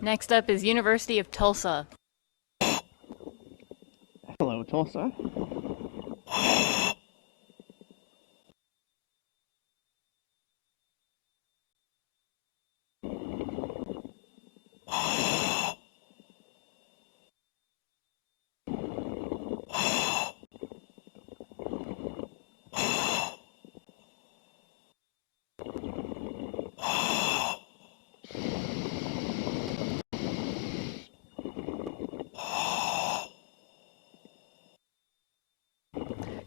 Next up is University of Tulsa. Hello, Tulsa.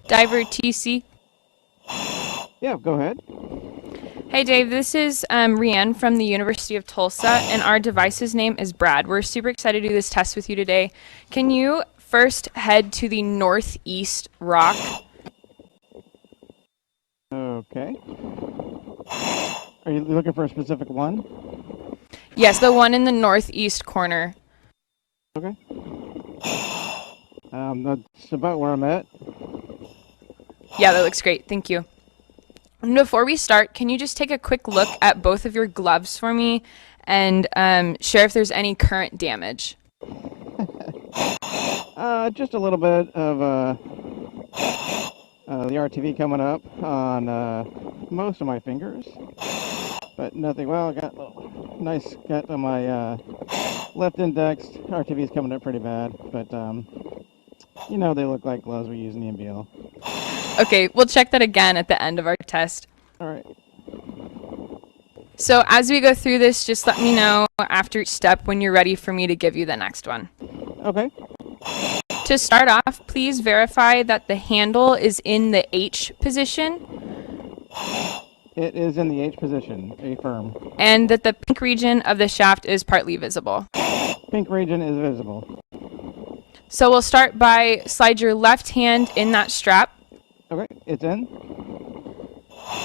Diver TC. Yeah, go ahead. Hey Dave, this is Rianne from the University of Tulsa, and our device's name is Brad. We're super excited to do this test with you today. Can you first head to the northeast rock? Okay. Are you looking for a specific one? Yes, the one in the northeast corner. Okay. That's about where I'm at. Yeah, that looks great. Thank you. And before we start, can you just take a quick look at both of your gloves for me and share if there's any current damage? Just a little bit of the RTV coming up on most of my fingers, but nothing. Well, I got a little nice cut on my left index. RTV is coming up pretty bad, but you know they look like gloves we use in the NBL. Okay, we'll check that again at the end of our test. All right. So as we go through this, just let me know after each step when you're ready for me to give you the next one. Okay. To start off, please verify that the handle is in the H position It is in the H position, affirm. and that the pink region of the shaft is partly visible. Pink region is visible. So we'll start by slide your left hand in that strap. Okay, it's in.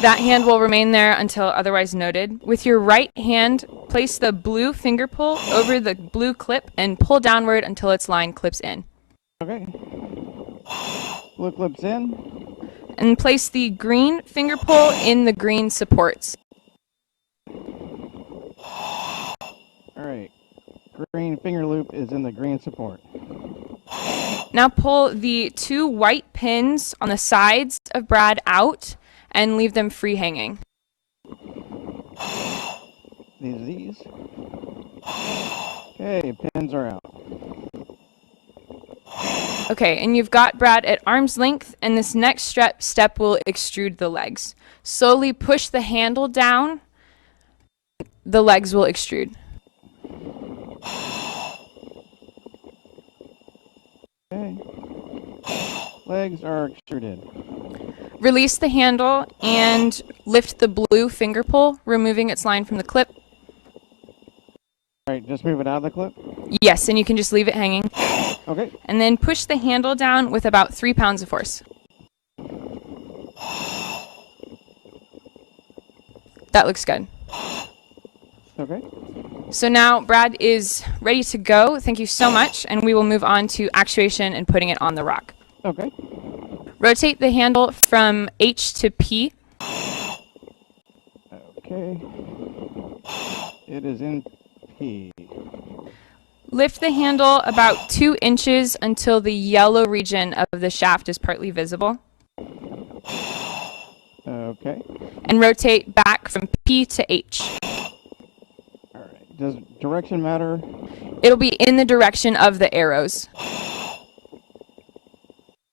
That hand will remain there until otherwise noted. With your right hand, place the blue finger pull over the blue clip and pull downward until its line clips in. Okay. Blue clips in. And place the green finger pull in the green supports. All right. Green finger loop is in the green support. Now pull the two white pins on the sides of Brad out and leave them free hanging. These. Okay, pins are out. Okay, and you've got Brad at arm's length, and this next step will extrude the legs. Slowly push the handle down, the legs will extrude. Okay. Legs are extruded. Release the handle and lift the blue finger pull, removing its line from the clip. All right, just move it out of the clip. Yes, and you can just leave it hanging. Okay. And then push the handle down with about 3 pounds of force. That looks good. Okay. So now Brad is ready to go. Thank you so much, and we will move on to actuation and putting it on the rock. Okay. Rotate the handle from H to P. Okay. It is in P. Lift the handle about 2 inches until the yellow region of the shaft is partly visible. Okay. And rotate back from P to H. All right. Does direction matter? It'll be in the direction of the arrows.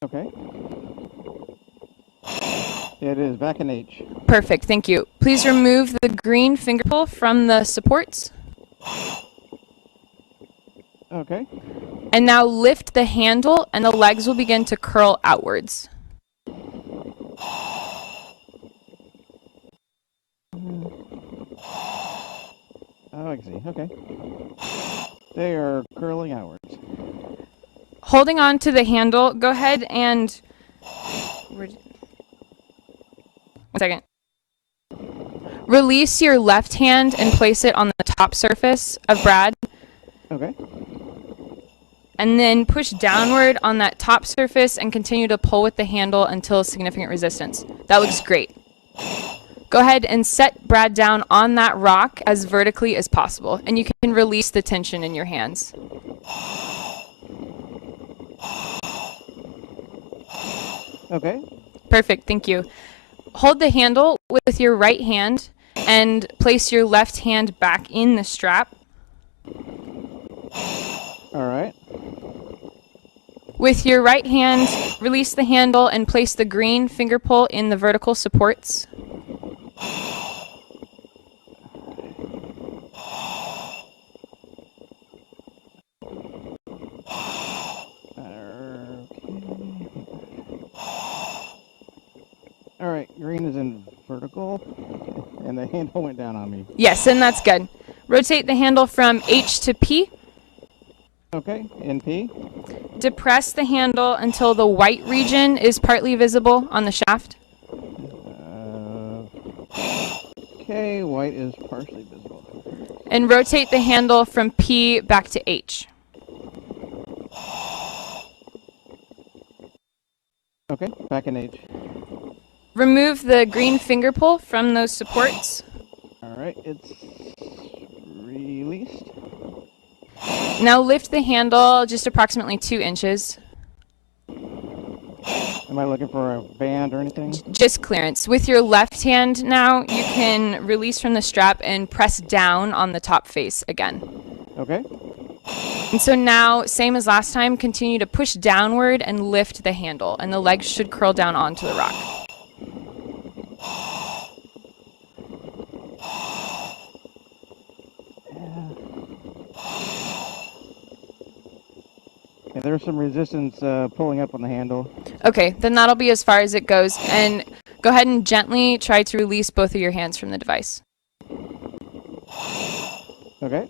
Okay. It is back in H. Perfect, thank you. Please remove the green finger pull from the supports. Okay. And now lift the handle and the legs will begin to curl outwards. Oh, I see. Okay. They are curling outwards. Holding on to the handle, go ahead and... One second. Release your left hand and place it on the top surface of Brad. Okay. And then push downward on that top surface and continue to pull with the handle until significant resistance. That looks great. Go ahead and set Brad down on that rock as vertically as possible, and you can release the tension in your hands. Okay. Perfect, thank you. Hold the handle with your right hand and place your left hand back in the strap. All right. With your right hand, release the handle and place the green finger pull in the vertical supports. All right, green is in vertical, and the handle went down on me. Yes, and that's good. Rotate the handle from H to P. Okay, in P. Depress the handle until the white region is partly visible on the shaft. Okay, white is partially visible. And rotate the handle from P back to H. Okay, back in H. Remove the green finger pull from those supports. All right, it's released. Now lift the handle just approximately 2 inches. Am I looking for a band or anything? Just clearance. With your left hand now, you can release from the strap and press down on the top face again. Okay. And so now, same as last time, continue to push downward and lift the handle, and the legs should curl down onto the rock. Yeah, there's some resistance pulling up on the handle. Okay, then that'll be as far as it goes. And go ahead and gently try to release both of your hands from the device. Okay.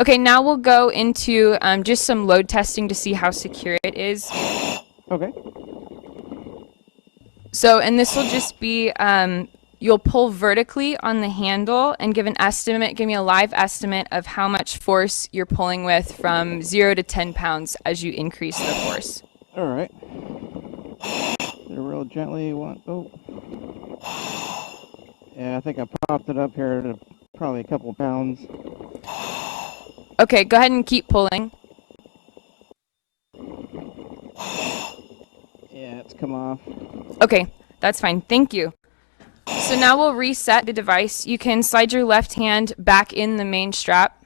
Okay, now we'll go into just some load testing to see how secure it is. Okay. So, and this will just be, you'll pull vertically on the handle and give an estimate, give me a live estimate of how much force you're pulling with from 0 to 10 pounds as you increase the force. All right. Real gently, oh. Yeah, I think I popped it up here to probably a couple pounds. Okay, go ahead and keep pulling. Yeah, it's come off. Okay, that's fine. Thank you. So now we'll reset the device. You can slide your left hand back in the main strap.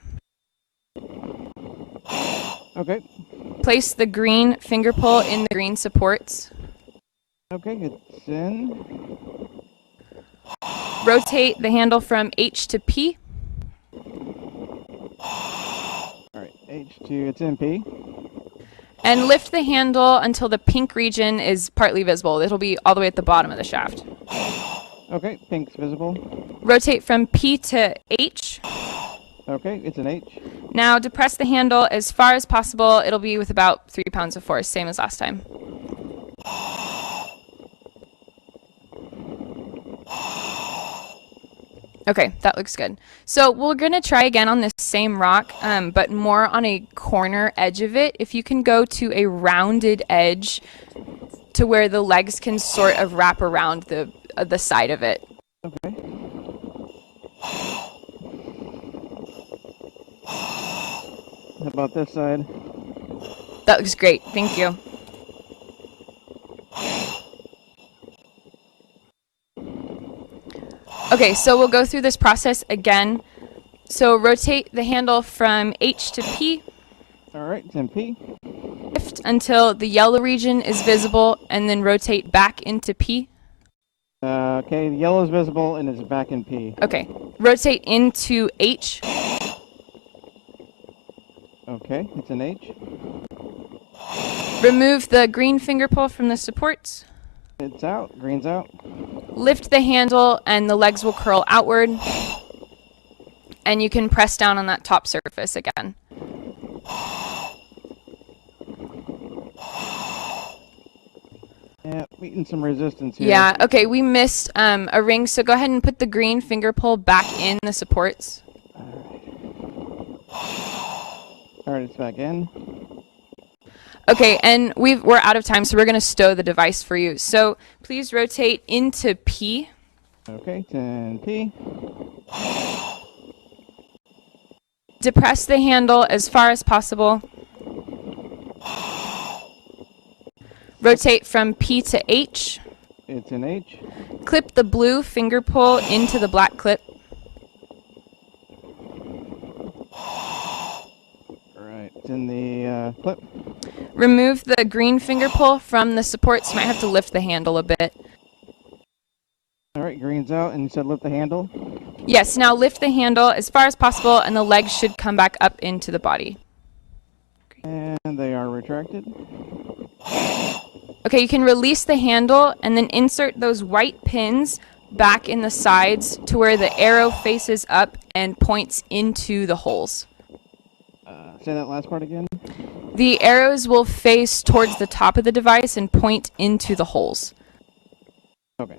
Okay. Place the green finger pull in the green supports. Okay, it's in. Rotate the handle from H to P. All right, H2, it's in P. And lift the handle until the pink region is partly visible. It'll be all the way at the bottom of the shaft. Okay, pink's visible. Rotate from P to H. Okay, it's an H. Now depress the handle as far as possible. It'll be with about 3 pounds of force, same as last time. Okay, that looks good. So we're going to try again on this same rock, but more on a corner edge of it. If you can go to a rounded edge to where the legs can sort of wrap around the side of it. Okay. How about this side? That looks great. Thank you. Okay, so we'll go through this process again. So rotate the handle from H to P. All right, it's in P. Lift until the yellow region is visible, and then rotate back into P. Okay, the yellow is visible and it's back in P. Okay, rotate into H. Okay, it's an H. Remove the green finger pull from the supports. It's out, green's out. Lift the handle and the legs will curl outward. And you can press down on that top surface again. Yeah, meeting some resistance here. Yeah, okay, we missed a ring, so go ahead and put the green finger pull back in the supports. All right, it's back in. Okay, and we're out of time, so we're going to stow the device for you. So please rotate into P. Okay, 10P. Depress the handle as far as possible. Rotate from P to H. It's an H. Clip the blue finger pull into the black clip. Alright, it's in the clip. Remove the green finger pull from the supports. You might have to lift the handle a bit. Alright, green's out, and you said lift the handle? Yes, now lift the handle as far as possible, and the legs should come back up into the body. And they are retracted. Okay, you can release the handle and then insert those white pins back in the sides to where the arrow faces up and points into the holes. Say that last part again. The arrows will face towards the top of the device and point into the holes. Okay.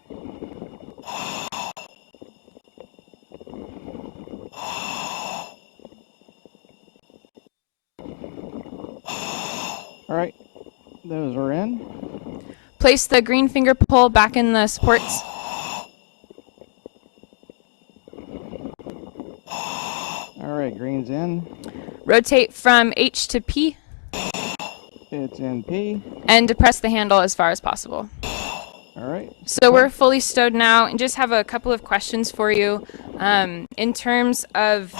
Alright, those are in. Place the green finger pull back in the supports. Alright, green's in. Rotate from H to P. It's in P. And depress the handle as far as possible. Alright. So we're fully stowed now, and just have a couple of questions for you in terms of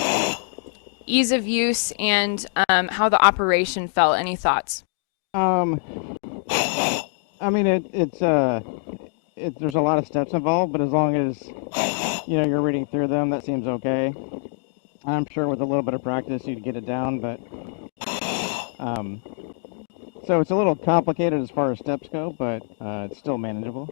ease of use and how the operation felt. Any thoughts? I mean, there's a lot of steps involved, but as long as, you're reading through them, that seems okay. I'm sure with a little bit of practice you'd get it down, but, so it's a little complicated as far as steps go, but it's still manageable.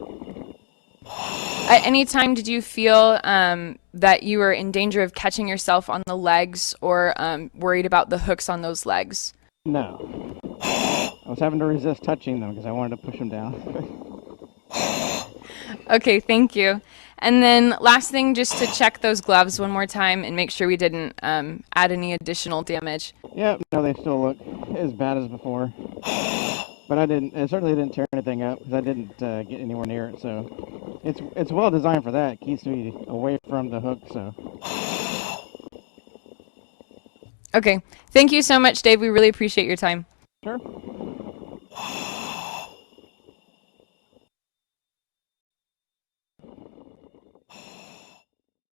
At any time did you feel that you were in danger of catching yourself on the legs or worried about the hooks on those legs? No. I was having to resist touching them because I wanted to push them down. Okay, thank you. And then last thing, just to check those gloves one more time and make sure we didn't add any additional damage. Yep, no, they still look as bad as before. But I certainly didn't tear anything up because I didn't get anywhere near it. So it's well designed for that. It keeps me away from the hook. So. Okay, thank you so much, Dave. We really appreciate your time. Sure.